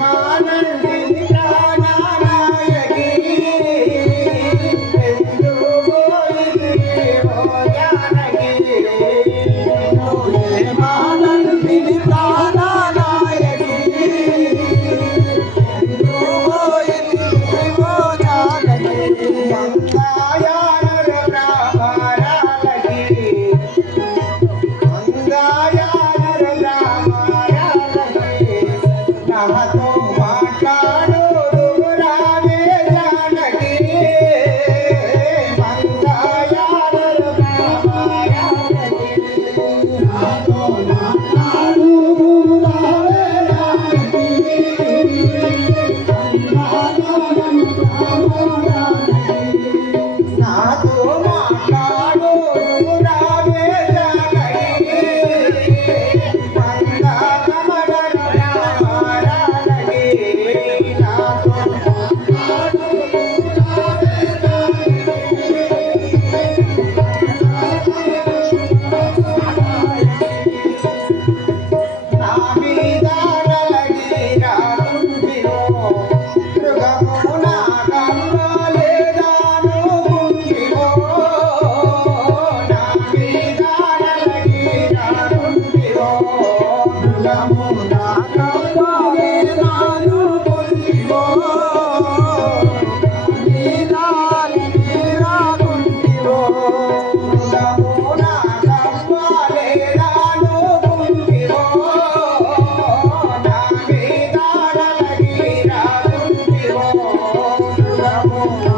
मानन Oh.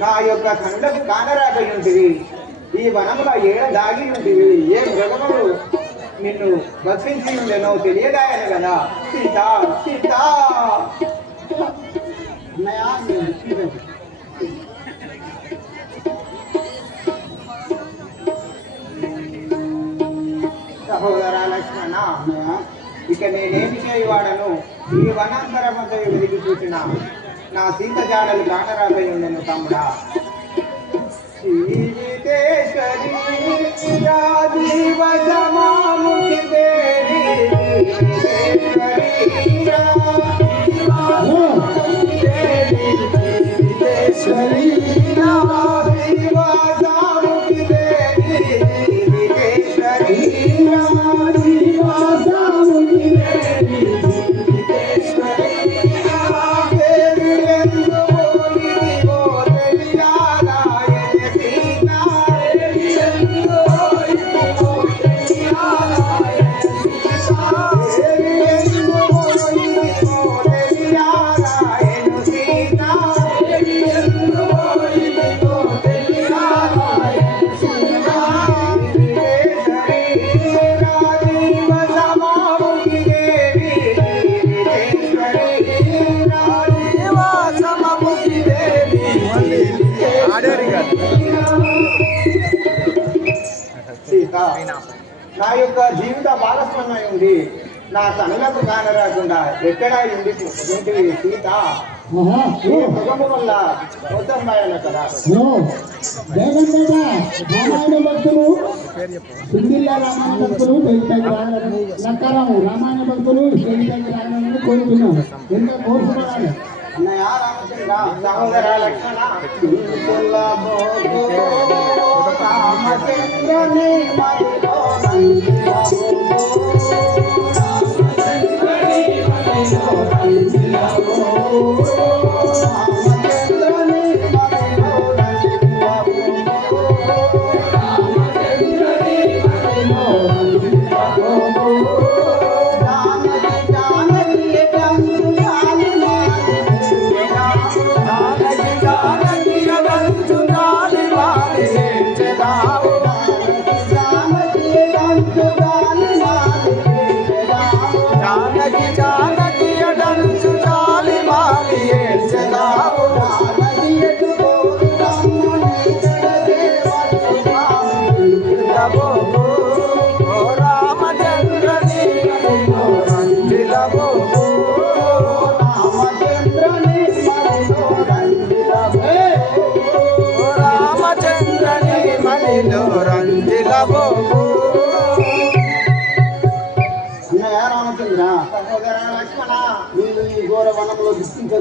నా యొక్క కండకు కానరాకై ఈ వనంలో ఏడ దాగి ఉంటివి. ఏ మృగములు నిన్ను భక్షించి ఉండెనో తెలియదాయన కదా. సీత సీత. సహోదర లక్ష్మణ ఇక నేనేమి చేయవాడను ఈ వనాంతరమంత వెలిగి చూసిన నా సీత జాడలు కానరాకై ఉండను తమ్ముడా. శ్రీవిదేశరి రాజీవ సమాముఖి దేవి నా యొక్క జీవిత భాగస్వామ్యం ఉంది నా కనులకు కానరాకుండా ఎక్కడా ఉంది సీత మృగము వల్ల మోసంబాయన కదా. రామాయణ భక్తులు సింగిల్లా రామాయణ భక్తులు లక్కారాము రామాయణ భక్తులు రావాలని ఎంత కోరుతున్నాను అన్నయ్య రామచంద్ర సహోదర లక్ష్మణ తులబోగు రామచంద్రని మదిలో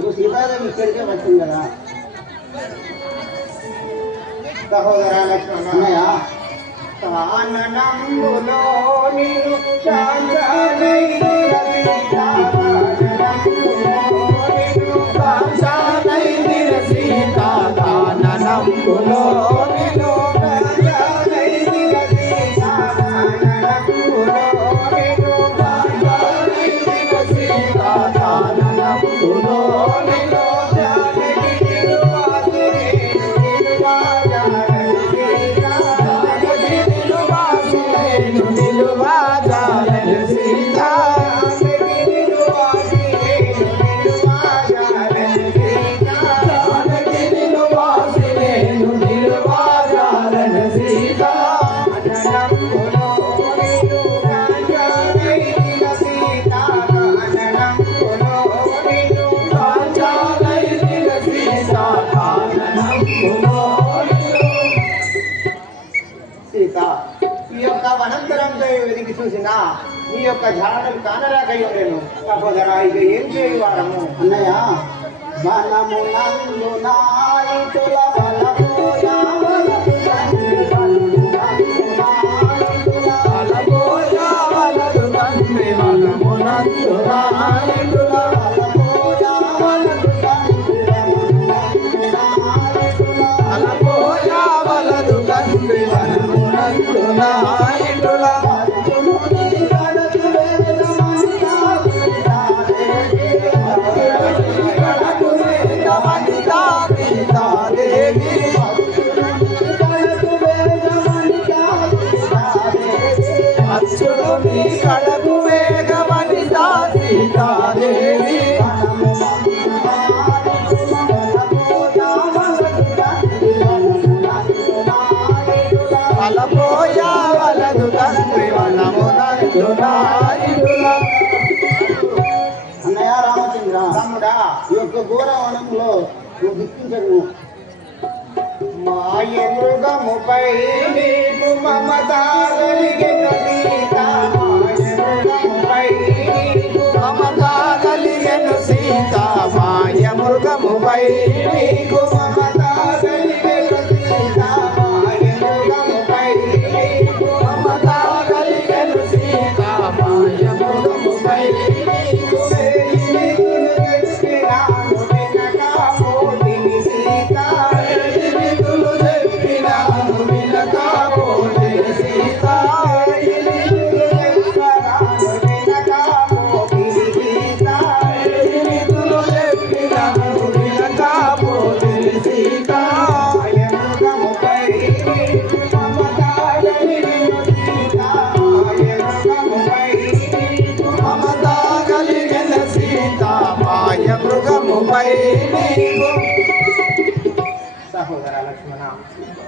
దుఃఖించకు సీతాదేవి ఇక్కడికే వచ్చింది కదా. సహోదర లక్ష్మణ. అన్నయ్య. కాననంబులో నిన్ను శాంతనై యొక్క ఝాడలు కానరాకై ఉండేను. సహోదర ఇక ఏం చేయవారము? అన్నయ్య వనము సీతాదేవి అలపోయా వలదు తండ్రి అన్నయ్య రామచంద్ర తమ్ముడా ఈ యొక్క ఘోరవనంలో నువ్వు మాయ మృగముపై నీకు మమత కలిగిన మృగముపై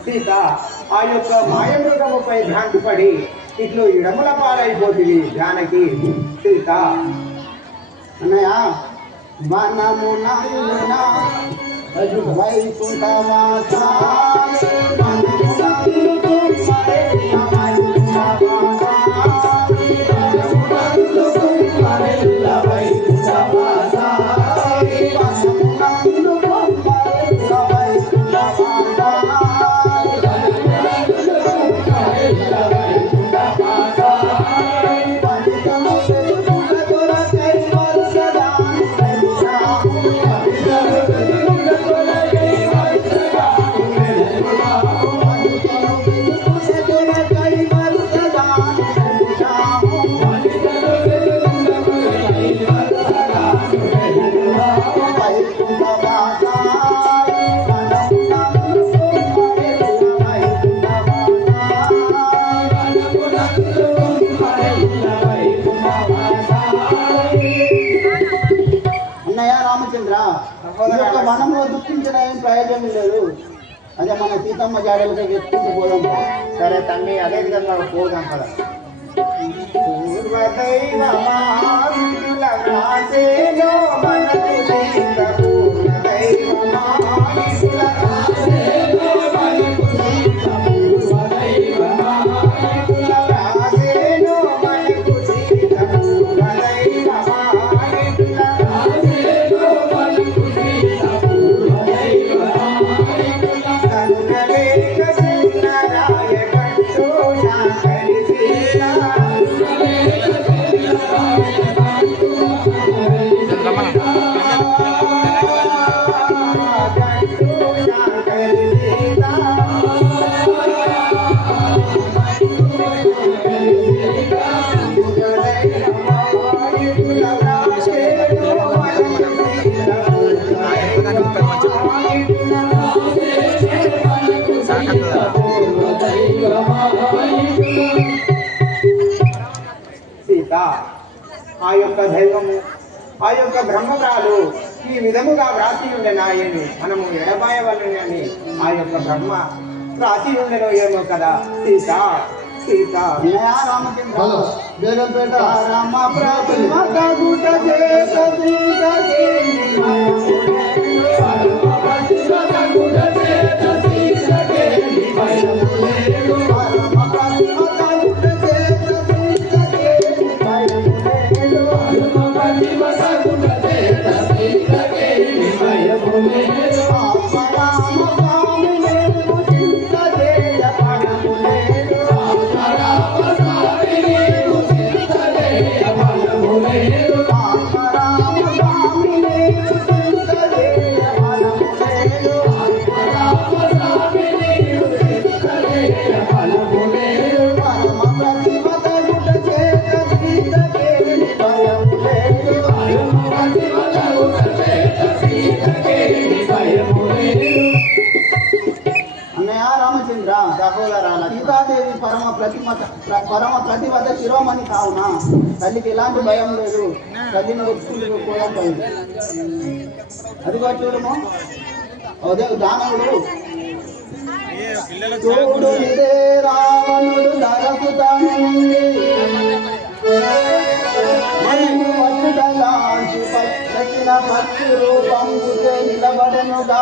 సీత ఆ యొక్క మాయమృగముపై భ్రాంతి పడి ఇట్లు ఇడముల పాలైపోతుంది జానకి సీత అన్నయ్య వనము నాయున వనంలో దుఃఖించడం ఏం ప్రయోజనం లేదు. అదే మన సీతమ్మ జాడలతో వెతుకుంటూ పోదాం. సరే తండ్రి అదే విధంగా పోదాం కదా పూర్వదైవమావిడుల ఆ యొక్క దైవము ఆ యొక్క బ్రహ్మగాలు ఈ విధముగా వ్రాసి ఉండెనాయని మనము ఎడబాయవలని ఆ యొక్క బ్రహ్మ వ్రాసి ఉండెనో ఏమో కదా? సీత సీత. బేగంపేట రామ ప్రతిమ పరమ ప్రతిమత ప్ర- పరమ ప్రతిమత శిరోమణి కావున? తల్లికి ఎలాంటి భయం లేదు. తల్లిని వచ్చుకుంటూ అదిగో చూడము. అదే దానవుడు. చూడు ఇదే రావణుడు నరకుతానుంది పచ్చకిన పచ్చి రూపంబుతే నిలబడనుగా.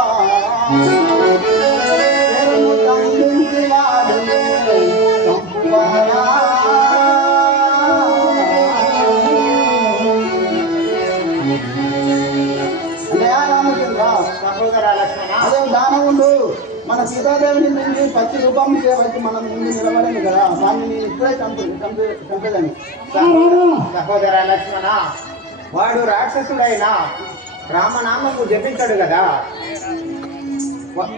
సీతాదేవిని మించి పచ్చి రూపం వచ్చి మనం ముందు నిలబడను కదా. స్వామిని ఇప్పుడే చంపు చంపు చంపేదాన్ని. సహోదర లక్ష్మణ వాడు రాక్షసుడైన రామనామము జపించాడు కదా. వ-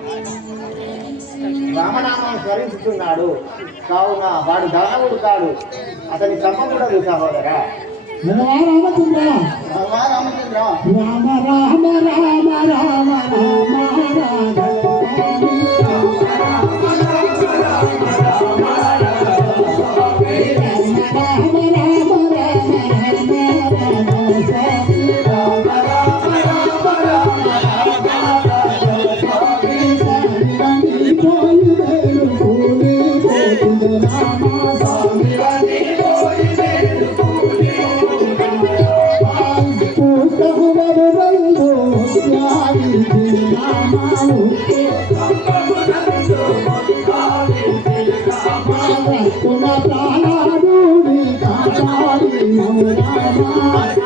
రామనామం స్మరించుతున్నాడు. కావున వాడు దానవుడు కాడు. అతని చంపకూడదు సహోదర. రామచంద్ర. రామా రామచంద్ర. రామ రామ రామ రామ రామ రామ. 拜拜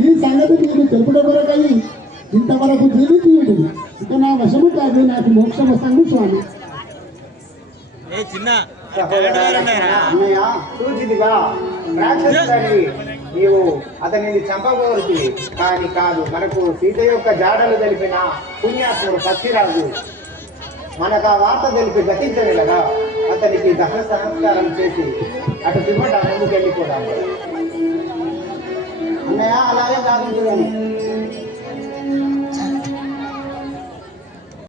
ఈ సంగతి మీరు తెలుపుట కొరకై ఇంతవరకు జీవించి ఉంటుంది ఇక నా వశము కాదు నాకు మోక్షం వస్తాను స్వామి. నీవు అతనిని చంపకూడదు కానీ కాదు మనకు సీత యొక్క జాడలు తెలిపిన పుణ్యాత్ముడు పక్షిరాజు మనకు ఆ వార్త తెలిపి గతించడు కదా అతనికి దహన సంస్కారం చేసి అటు పిమ్మట ముందుకు వెళ్ళిపోదాము అన్నయ్య అలాగే కాదు చూడండి